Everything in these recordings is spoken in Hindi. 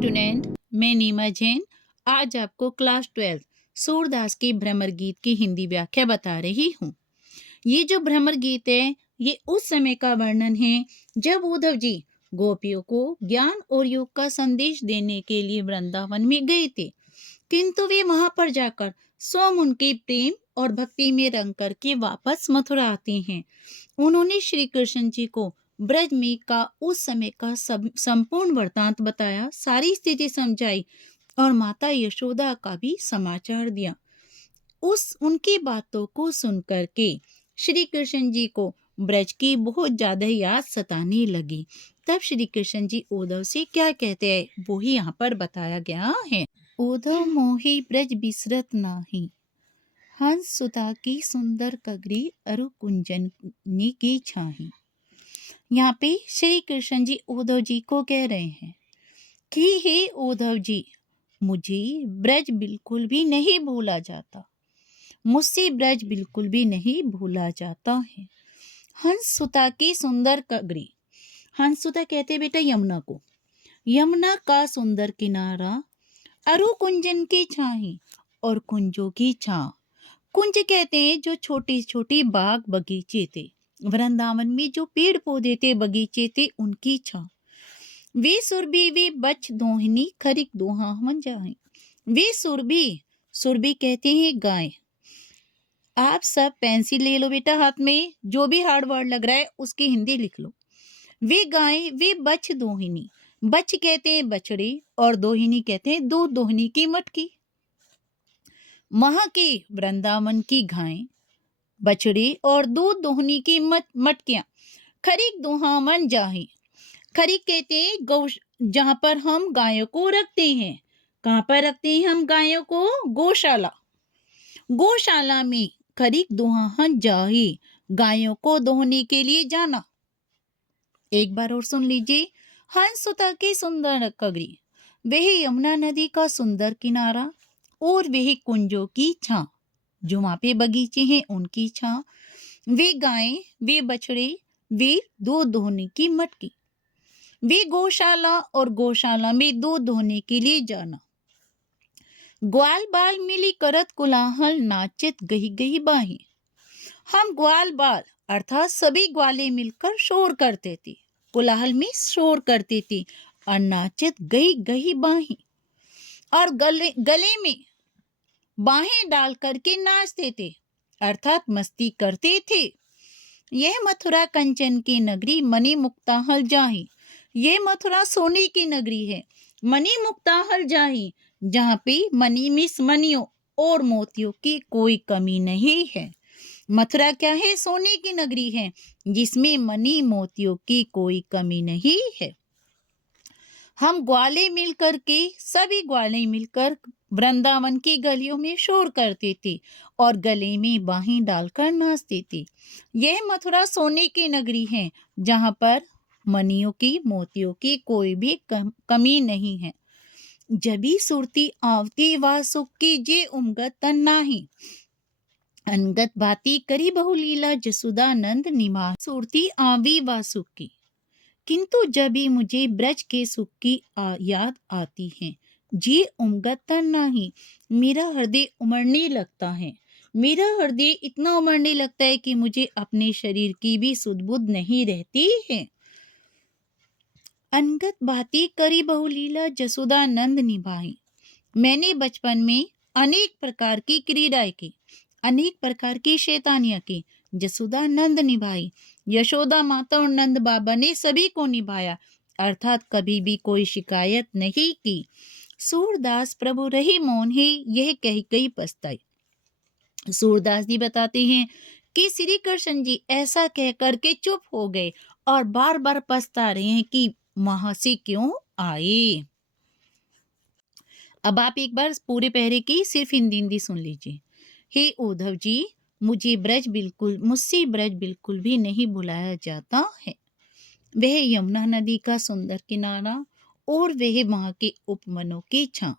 स्टूडेंट, मैं नीमा जैन आज आपको क्लास 12 सूरदास की भ्रमर गीत की हिंदी व्याख्या बता रही हूँ। ये जो भ्रमर गीत है, ये उस समय का वर्णन है जब उद्धव जी गोपियों को ज्ञान और योग का संदेश देने के लिए वृंदावन में गए थे, किंतु वे वहां पर जाकर स्वयं उनके प्रेम और भक्ति में रंग करके वापस मथुरा आते हैं। उन्होंने श्री कृष्ण जी को ब्रज में का उस समय का संपूर्ण वृतांत बताया, सारी स्थिति समझाई और माता यशोदा का भी समाचार दिया। उस उनकी बातों को सुनकर के श्री कृष्ण जी को ब्रज की बहुत ज्यादा याद सताने लगी। तब श्री कृष्ण जी उद्धव से क्या कहते हैं वो ही यहाँ पर बताया गया है। उद्धव मोहि ब्रज बिसरत नाही, हंस सुता की सुंदर कगरी अरु कुंजन की छाही। यहाँ पे श्री कृष्ण जी उद्धव जी को कह रहे हैं कि हे उद्धव जी, मुझे ब्रज बिल्कुल भी नहीं भूला जाता, मुझसे ब्रज बिल्कुल भी नहीं भूला जाता है। हंस सुता की सुंदर कगरी, हंस सुता कहते बेटा यमुना को, यमुना का सुंदर किनारा, अरु कुंजन की छाही और कुंजों की छां। कुंज कहते हैं जो छोटी छोटी बाग बगीचे थे, वृंदावन में जो पेड़ पौधे थे, बगीचे थे, उनकी छां। वे सुरभि वे बच दोहिनी खरिक दोहा मन जाए। वे सुरभि, सुरभि कहते हैं गाय। आप सब पेंसिल ले लो बेटा हाथ में, जो भी हार्ड वर्ड लग रहा है उसकी हिंदी लिख लो। वे गाय, वे बच दोहिनी, बच कहते हैं बछड़े और दोहिनी कहते हैं दूध दोहनी की मटकी। वहां की वृंदावन की गायें, बछड़ी और दूध दोहनी की मटकियां खरीक दोहावन जाही। खरीक कहते हैं गौ, जहां पर हम गायों को रखते हैं। कहाँ पर रखते हैं हम गायों को? गौशाला। गौशाला में खरीक दोहावन जाही, गायों को दोहने के लिए जाना। एक बार और सुन लीजिए। हंस सुता की सुंदर कगरी, वह यमुना नदी का सुंदर किनारा और वह कुंजों की छां, जो वहां पे बगीचे हैं उनकी छां। वे गायें, वे बछड़े, वे दूध दोहने की मटकी। वे गौशाला और गौशाला में दूध दोहने के लिए जाना। ग्वाल बाल मिली करत कुलाहल, नाचत गही गही बाही। हम ग्वाल बाल अर्थात सभी ग्वाले मिलकर शोर करते थे, कोलाहल में शोर करते थे और नाचत गही गही बाही, और गले में बाहें डाल करके नाचते थे अर्थात मस्ती करते थे। यह मथुरा कंचन की नगरी, मणि मुक्ताहल जाही। ये मथुरा सोने की नगरी है, मणि मुक्ताहल जाही, जहाँ पे मणि मिस मणियों और मोतियों की कोई कमी नहीं है। मथुरा क्या है? सोने की नगरी है जिसमें मणि मोतियों की कोई कमी नहीं है। हम ग्वाले मिलकर के, सभी ग्वाले मिलकर वृंदावन की गलियों में शोर करते थे और गले में बाहें डालकर नाचते थे। यह मथुरा सोने की नगरी है जहाँ पर मणियों की, मोतियों की कोई भी कमी नहीं है। जबी सुरती आवती वा सुख की, जे उमगत तन नाही। अनगत बाती करी बहुलीला, जसुदा नंद निमा। सुरती आवी वा सुख की, किंतु जब भी मुझे ब्रज के सुख की याद आती है, जी उमगता नहीं, मेरा हृदय उमड़ने लगता है। मेरा हृदय इतना उमड़ने लगता है कि मुझे अपने शरीर की भी सुध बुध नहीं रहती है। अनगत बाती करी बहुलीला, जसोदा नंद निभाई। मैंने बचपन में अनेक प्रकार की क्रीड़ाएं की, अनेक प्रकार की शैतानियां की, जसोदा नंद निभाई। यशोदा माता और नंद बाबा ने सभी को निभाया अर्थात कभी भी कोई शिकायत नहीं की। सूरदास प्रभु रही मौन ही, यह कही कही पछताई। सूरदास जी बताते हैं कि श्री कृष्ण जी ऐसा कह करके चुप हो गए और बार बार पछता रहे हैं कि वहां से क्यों आए। अब आप एक बार पूरे पहरे की सिर्फ हिंदी सुन लीजिए। हे उद्धव जी, मुझसे ब्रज बिल्कुल भी नहीं भुलाया जाता है। वह यमुना नदी का सुंदर किनारा और वह वहां के उपवनों की छां।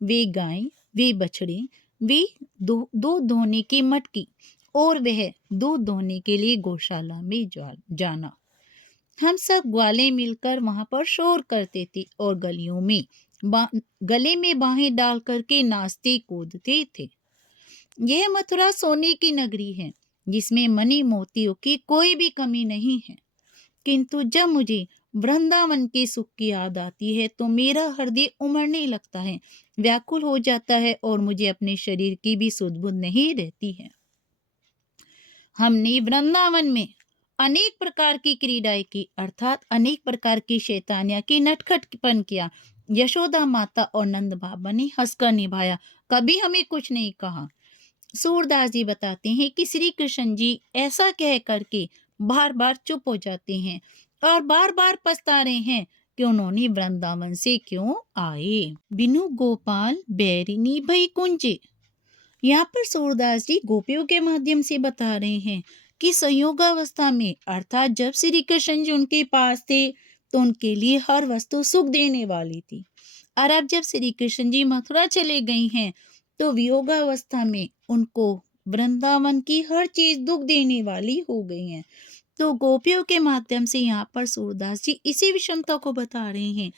वे गाय, वे बछड़े, वे दूध दोहने की मटकी और वह दूध दोहने के लिए गौशाला में जाना। हम सब ग्वाले मिलकर वहां पर शोर करते थे और गलियों में गले में बाहें डाल करके नाचते कूदते थे। यह मथुरा सोने की नगरी है, जिसमें मणि मोतियों की कोई भी कमी नहीं है। किंतु जब मुझे वृंदावन के सुख की याद आती है तो मेरा हृदय उमड़ने लगता है, व्याकुल हो जाता है और मुझे अपने शरीर की भी सुध बुध नहीं रहती है। हमने वृंदावन में अनेक प्रकार की क्रीडाएं की, अर्थात अनेक प्रकार की शैतानियां की, नटखटपन किया। यशोदा माता और नंद बाबा ने हंसकर निभाया, कभी हमें कुछ नहीं कहा। सूरदास जी बताते हैं कि श्री कृष्ण जी ऐसा कह करके बार बार चुप हो जाते हैं और बार बार पछता रहे हैं कि उन्होंने वृंदावन से क्यों आए। बिनु गोपाल बैरिनी भई कुंजे। यहाँ पर सूरदास जी गोपियों के माध्यम से बता रहे हैं कि संयोगावस्था में, अर्थात जब श्री कृष्ण जी उनके पास थे तो उनके लिए हर वस्तु सुख देने वाली थी, और अब जब श्री कृष्ण जी मथुरा चले गई हैं तो वियोगावस्था में उनको वृंदावन की हर चीज दुख देने वाली हो गई है। तो गोपियों के माध्यम से यहाँ पर सूरदास जी इसी विषमता को बता रहे हैं।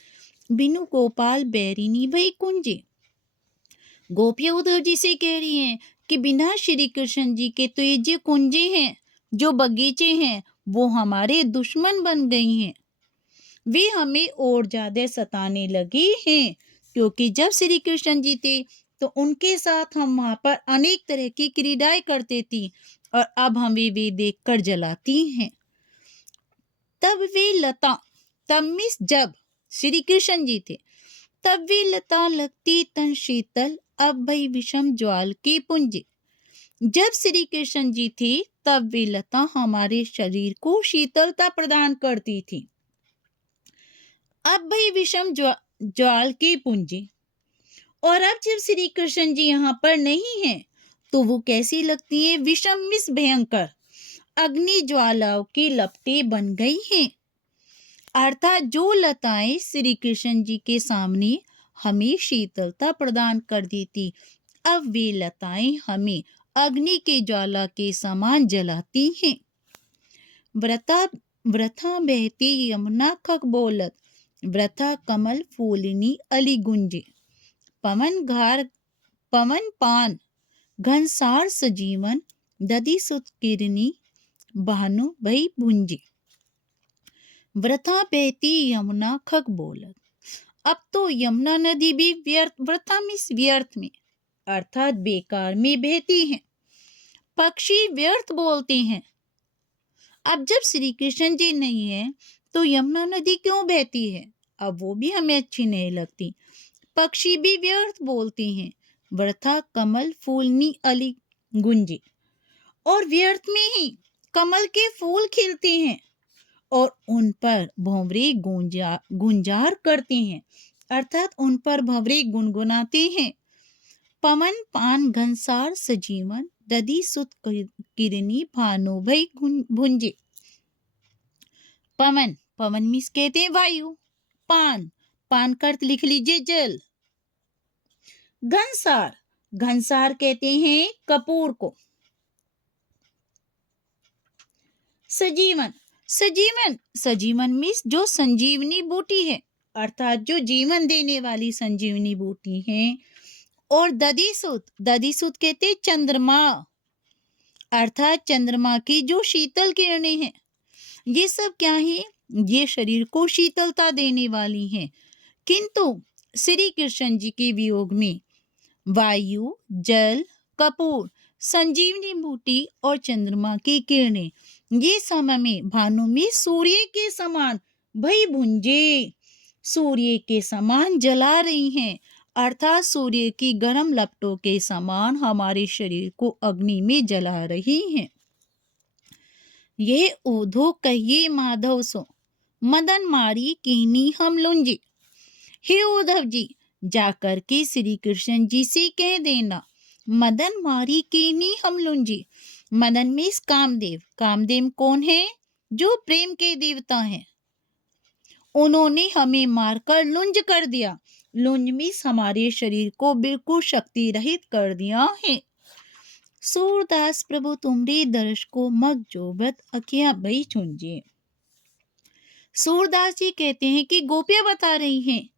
बिनु गोपाल बैरिनी भई कुंजे। गोपियां उद्धव जी से कह रही हैं कि बिना श्री कृष्ण जी के तो ये जो कुंजे हैं, जो बगीचे हैं, वो हमारे दुश्मन बन गई हैं। वे हमें और ज्यादा सताने लगे हैं, क्योंकि जब श्री कृष्ण जी थे तो उनके साथ हम वहां पर अनेक तरह की क्रीडाएं करते थी, और अब हमें वे देखकर जलाती हैं। तब वे लता, तब मिस जब श्री कृष्ण जी थे, तब वे लता लगती तन शीतल, अब भई विषम ज्वाल की पुंज। जब श्री कृष्ण जी थे तब वे लता हमारे शरीर को शीतलता प्रदान करती थी, अब भई विषम ज्वाल की पूंजी। और अब जब श्री कृष्ण जी यहाँ पर नहीं हैं तो वो कैसी लगती है? विषम मिस भयंकर अग्नि ज्वालाओं की लपटें बन गई हैं। अर्थात जो लताएं श्री कृष्ण जी के सामने हमें शीतलता प्रदान कर देती, अब वे लताएं हमें अग्नि के ज्वाला के समान जलाती हैं। व्रता व्रथा बहती यमुना खक बोलत, व्रथा कमल फूलिनी अली गुंजे। पवन पान घनसार सजीवन, दधि सुत किरनी भानु भई भुंजे। व्रथा बहती यमुना खक बोलत। अब तो यमुना नदी भी व्रथा मिस व्यर्थ में, अर्थात बेकार में बहती हैं। पक्षी व्यर्थ बोलते हैं। अब जब श्री कृष्ण जी नहीं है तो यमुना नदी क्यों बहती है? अब वो भी हमें अच्छी नहीं लगती। पक्षी भी व्यर्थ बोलते हैं। वृथा कमल फूलनी अली गुंजे। और व्यर्थ में ही कमल के फूल खिलते हैं और उन पर भंवरे गुंजार करते हैं, अर्थात उन पर भंवरे गुनगुनाते हैं। पवन पान घनसार सजीवन, दधि सुत किरनी भानु भई भुंजे। पवन, पवन मीन्स कहते हैं वायु। पान, पान का अर्थ लिख लीजिए जल। घनसार, घनसार कहते हैं कपूर को। सजीवन, सजीवन, सजीवन मीन्स जो संजीवनी बूटी है, अर्थात जो जीवन देने वाली संजीवनी बूटी है। और दधिसुत, दधिसुत कहते हैं चंद्रमा, अर्थात चंद्रमा की जो शीतल किरणें हैं। ये सब क्या है? ये शरीर को शीतलता देने वाली हैं। किंतु श्री कृष्ण जी के वियोग में वायु, जल, कपूर, संजीवनी बूटी और चंद्रमा की किरणें ये समय में भानु में सूर्य के समान भई भुंजे, सूर्य के समान जला रही हैं, अर्थात सूर्य की गर्म लपटों के समान हमारे शरीर को अग्नि में जला रही हैं। ये ओधो कहिए माधव सो, मदन मारी कीनी हम लुंजे। हे उद्धव जी, जाकर के श्री कृष्ण जी से कह देना, मदन मारी कीनी हम लुंजी। मदन मीन्स कामदेव। कामदेव कौन है? जो प्रेम के देवता हैं। उन्होंने हमें मारकर लुंज कर दिया। लुंज मीन्स हमारे शरीर को बिल्कुल शक्ति रहित कर दिया है। सूरदास प्रभु तुमरी दर्श को मग जोबत अखियां भई छुंजे। सूरदास जी कहते हैं कि गोपियां बता रही हैं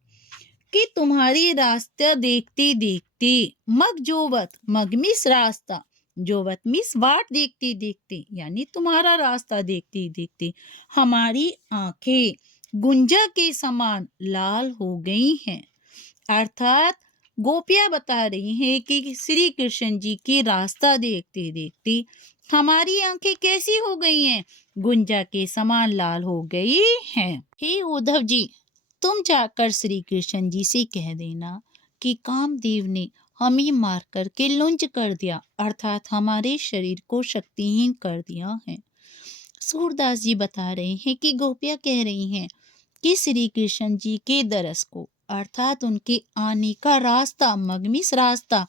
कि तुम्हारी रास्ता देखते देखते मग जोवत, मग मिस रास्ता, जोवत मिस वाट देखते देखते, यानी तुम्हारा रास्ता देखते देखते हमारी आंखें गुंजा के समान लाल हो गई हैं। अर्थात गोपियां बता रही हैं कि श्री कृष्ण जी की रास्ता देखते देखते हमारी आंखें कैसी हो गई हैं, गुंजा के समान लाल हो गई हैं। हे उद्धव जी, तुम जाकर श्री कृष्ण जी से कह देना कि कामदेव ने हमें मार करके लुंज कर दिया, अर्थात हमारे शरीर को शक्तिहीन कर दिया है। सूरदास जी बता रहे हैं कि गोपियां कह रही हैं कि श्री कृष्ण जी के दरस को, अर्थात उनके आने का रास्ता, मगमिस रास्ता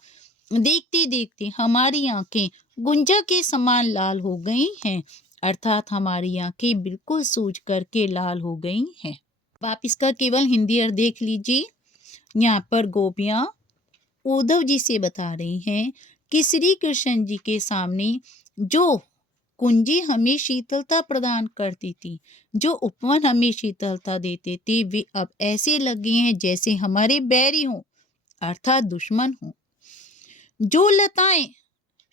देखते देखते हमारी आंखें गुंजा के समान लाल हो गई हैं, अर्थात हमारी आंखें बिल्कुल सूज करके लाल हो गई हैं। आप इसका केवल हिंदी अर्थ देख लीजिए। यहाँ पर गोपियां उद्धव जी से बता रही हैं कि श्री कृष्ण जी के सामने जो कुंजी हमें शीतलता प्रदान करती थी, जो उपवन हमें शीतलता देते थे, वे अब ऐसे लगे हैं जैसे हमारे बैरी हों, अर्थात दुश्मन हों। जो लताएं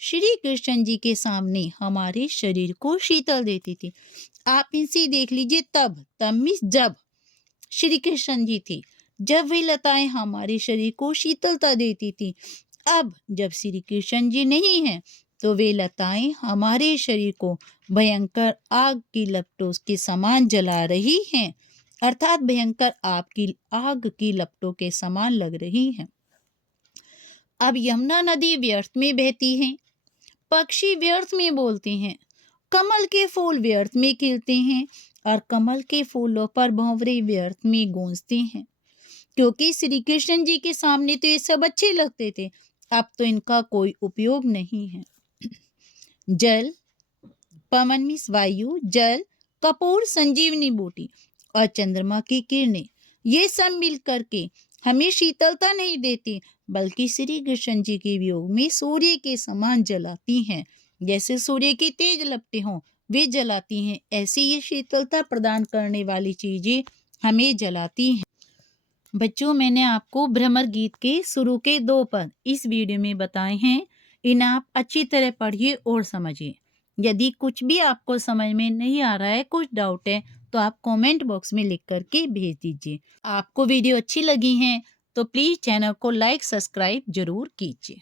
श्री कृष्ण जी के सामने हमारे शरीर को शीतल देती थी, आप इनसे देख लीजिए। तब मीन्स जब श्री कृष्ण जी थे, जब वे लताएं हमारे शरीर को शीतलता देती थी। अब जब श्री कृष्ण जी नहीं हैं तो वे लताएं हमारे शरीर को भयंकर आग की लपटों के समान जला रही हैं, अर्थात भयंकर आग की लपटों के समान लग रही हैं। अब यमुना नदी व्यर्थ में बहती है, पक्षी व्यर्थ में बोलते हैं, कमल के फूल व्यर्थ में खिलते हैं और कमल के फूलों पर भंवरे व्यर्थ में गूंजते हैं। क्योंकि श्री कृष्ण जी के सामने तो ये सब अच्छे लगते थे, अब तो इनका कोई उपयोग नहीं है। जल, पवन मीन्स वायु, जल, कपूर, संजीवनी बूटी और चंद्रमा की किरणें, ये सब मिल करके हमें शीतलता नहीं देती, बल्कि श्री कृष्ण जी के वियोग में सूर्य के समान जलाती हैं। जैसे सूर्य की तेज लपटें हों, वे जलाती हैं, ऐसे ये शीतलता प्रदान करने वाली चीजें हमें जलाती हैं। बच्चों, मैंने आपको भ्रमर गीत के शुरू के 2 पद इस वीडियो में बताए हैं। इन्हें आप अच्छी तरह पढ़िए और समझिए। यदि कुछ भी आपको समझ में नहीं आ रहा है, कुछ डाउट है, तो आप कमेंट बॉक्स में लिख करके भेज दीजिए। आपको वीडियो अच्छी लगी है तो प्लीज चैनल को लाइक सब्सक्राइब जरूर कीजिए।